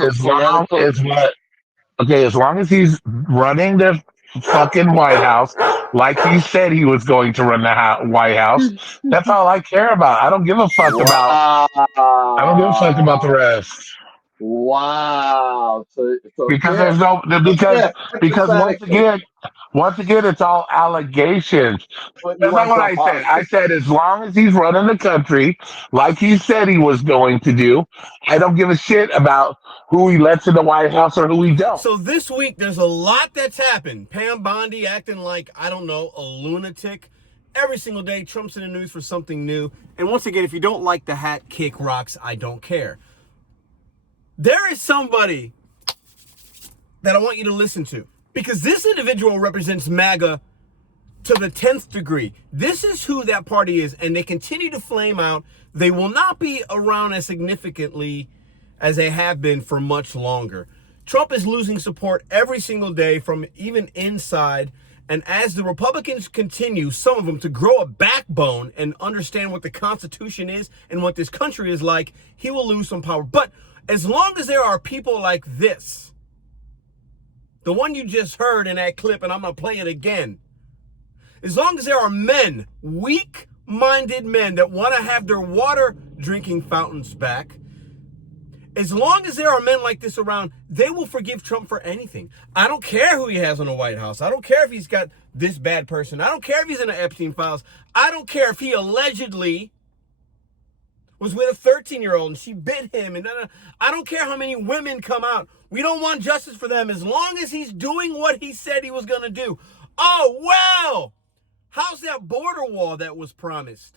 as for another long clip. as what okay, as long as he's running the fucking White House like he said he was going to run the White House, that's all I care about. I don't give a fuck about the Wow. rest. Wow. So Because here, there's no yeah, because hypothetically, once again it's all allegations. but you That's not want to what talk I said. I politics. said as long as he's running the country like he said he was going to do, I don't give a shit about who he lets in the White House or who he don't. So this week, there's a lot that's happened. Pam Bondi acting like, I don't know, a lunatic. Every single day, Trump's in the news for something new. And once again, if you don't like the hat, kick rocks, I don't care. There is somebody that I want you to listen to. Because this individual represents MAGA to the 10th degree. This is who that party is, and they continue to flame out. They will not be around as significantly as they have been for much longer. Trump is losing support every single day from even inside. And as the Republicans continue, some of them, to grow a backbone and understand what the Constitution is and what this country is like, he will lose some power. But as long as there are people like this, the one you just heard in that clip, and I'm going to play it again, as long as there are men, weak-minded men that want to have their water drinking fountains back, as long as there are men like this around, they will forgive Trump for anything. I don't care who he has in the White House. I don't care if he's got this bad person. I don't care if he's in the Epstein files. I don't care if he allegedly was with a 13-year-old and she bit him. And I don't care how many women come out. We don't want justice for them as long as he's doing what he said he was going to do. Oh, well, how's that border wall that was promised?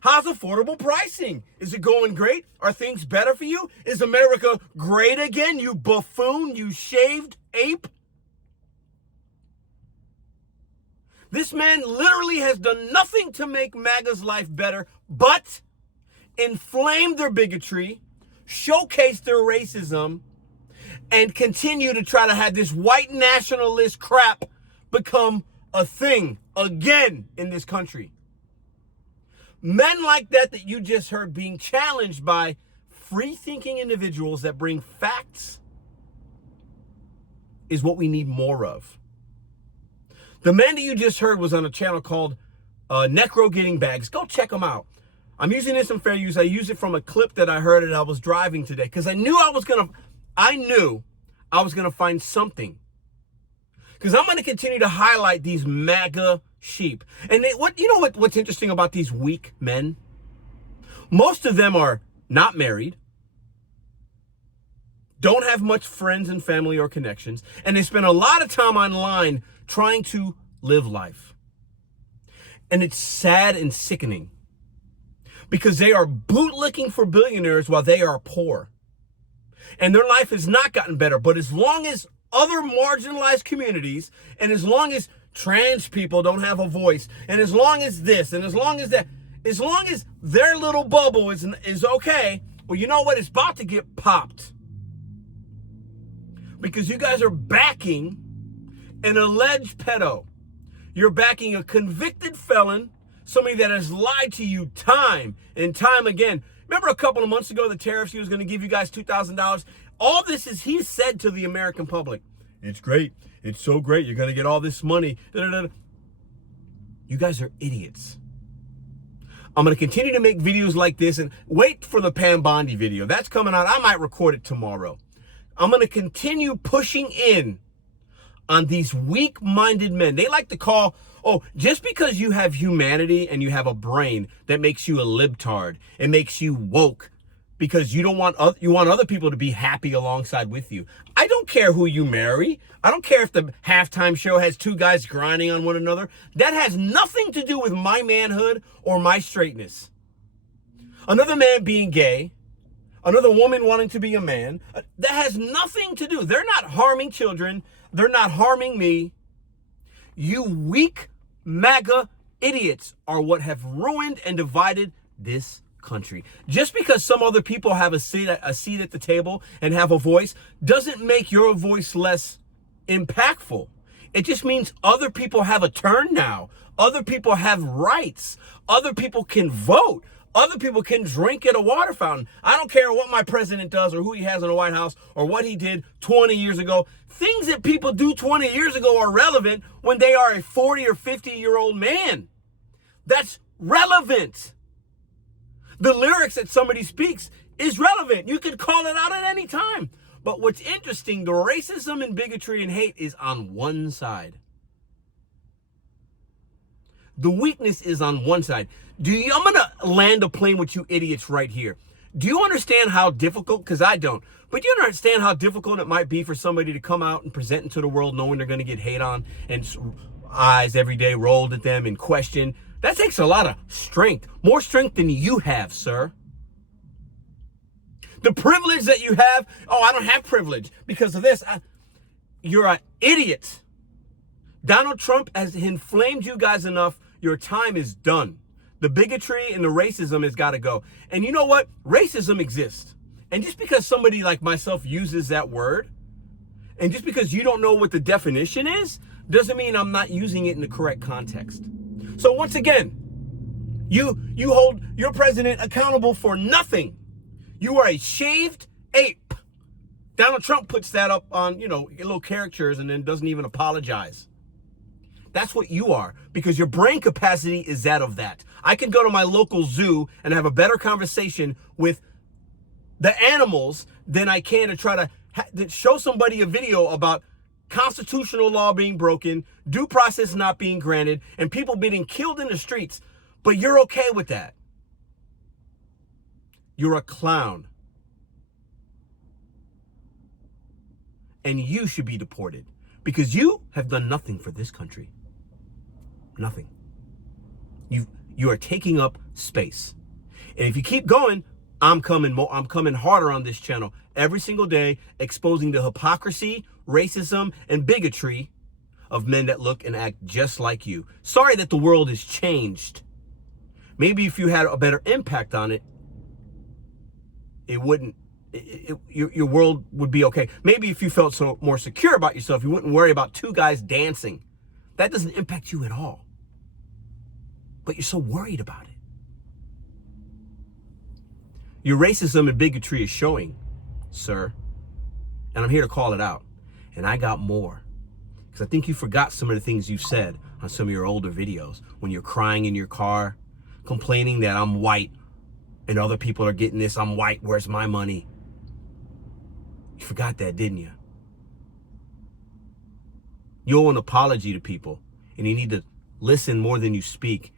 How's affordable pricing? Is it going great? Are things better for you? Is America great again, you buffoon, you shaved ape? This man literally has done nothing to make MAGA's life better but inflame their bigotry, showcase their racism, and continue to try to have this white nationalist crap become a thing again in this country. Men like that you just heard being challenged by free-thinking individuals that bring facts is what we need more of. The man that you just heard was on a channel called Necro Getting Bags. Go check him out. I'm using this in fair use. I use it from a clip that I heard and I was driving today because I knew I was gonna find something. Because I'm going to continue to highlight these MAGA sheep. And what's interesting about these weak men? Most of them are not married, don't have much friends and family or connections, and they spend a lot of time online trying to live life. And it's sad and sickening because they are bootlicking for billionaires while they are poor. And their life has not gotten better. But as long as other marginalized communities, and as long as trans people don't have a voice, and as long as this, and as long as that, as long as their little bubble is okay, well, you know what? It's about to get popped. Because you guys are backing an alleged pedo. You're backing a convicted felon, somebody that has lied to you time and time again. Remember a couple of months ago, the tariffs, he was going to give you guys $2,000. All this is, he said to the American public, it's great. It's so great. You're going to get all this money. You guys are idiots. I'm going to continue to make videos like this and wait for the Pam Bondi video. That's coming out. I might record it tomorrow. I'm going to continue pushing in on these weak-minded men. They like to call, just because you have humanity and you have a brain, that makes you a libtard. It makes you woke because you want other people to be happy alongside with you. I don't care who you marry. I don't care if the halftime show has two guys grinding on one another. That has nothing to do with my manhood or my straightness. Another man being gay, another woman wanting to be a man, that has nothing to do. They're not harming children. They're not harming me. You weak MAGA idiots are what have ruined and divided this country. Just because some other people have a seat at the table and have a voice doesn't make your voice less impactful. It just means other people have a turn now. Other people have rights. Other people can vote. Other people can drink at a water fountain. I don't care what my president does or who he has in the White House or what he did 20 years ago. Things that people do 20 years ago are relevant when they are a 40 or 50-year-old man. That's relevant. The lyrics that somebody speaks is relevant. You could call it out at any time. But what's interesting, the racism and bigotry and hate is on one side. The weakness is on one side. I'm going to land a plane with you idiots right here. Do you understand how difficult, because I don't, but do you understand how difficult it might be for somebody to come out and present into the world knowing they're going to get hate on and eyes every day rolled at them and questioned? That takes a lot of strength, more strength than you have, sir. The privilege that you have, I don't have privilege because of this. You're an idiot. Donald Trump has inflamed you guys enough. Your time is done. The bigotry and the racism has got to go. And you know what? Racism exists. And just because somebody like myself uses that word, and just because you don't know what the definition is, doesn't mean I'm not using it in the correct context. So once again, you hold your president accountable for nothing. You are a shaved ape. Donald Trump puts that up on, little caricatures and then doesn't even apologize. That's what you are, because your brain capacity is that of that. I can go to my local zoo and have a better conversation with the animals than I can to try to show somebody a video about constitutional law being broken, due process not being granted, and people being killed in the streets. But you're okay with that. You're a clown. And you should be deported because you have done nothing for this country. Nothing. You are taking up space. And if you keep going, I'm coming harder on this channel every single day, exposing the hypocrisy, racism, and bigotry of men that look and act just like you. Sorry that the world has changed. Maybe if you had a better impact on it, your world would be okay. Maybe if you felt so more secure about yourself, you wouldn't worry about two guys dancing. That doesn't impact you at all. But you're so worried about it. Your racism and bigotry is showing, sir. And I'm here to call it out. And I got more. Because I think you forgot some of the things you said on some of your older videos. When you're crying in your car, complaining that I'm white and other people are getting this. I'm white. Where's my money? You forgot that, didn't you? You owe an apology to people. And you need to listen more than you speak.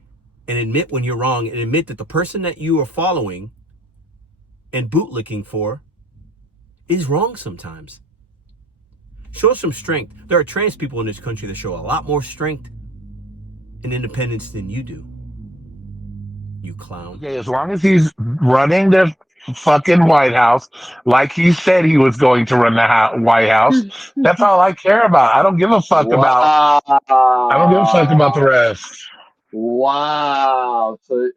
And admit when you're wrong. And admit that the person that you are following and bootlicking for is wrong sometimes. Show some strength. There are trans people in this country that show a lot more strength and independence than you do. You clown. Okay, as long as he's running the fucking White House like he said he was going to run the White House, that's all I care about. I don't give a fuck about. I don't give a fuck about the rest. Wow. So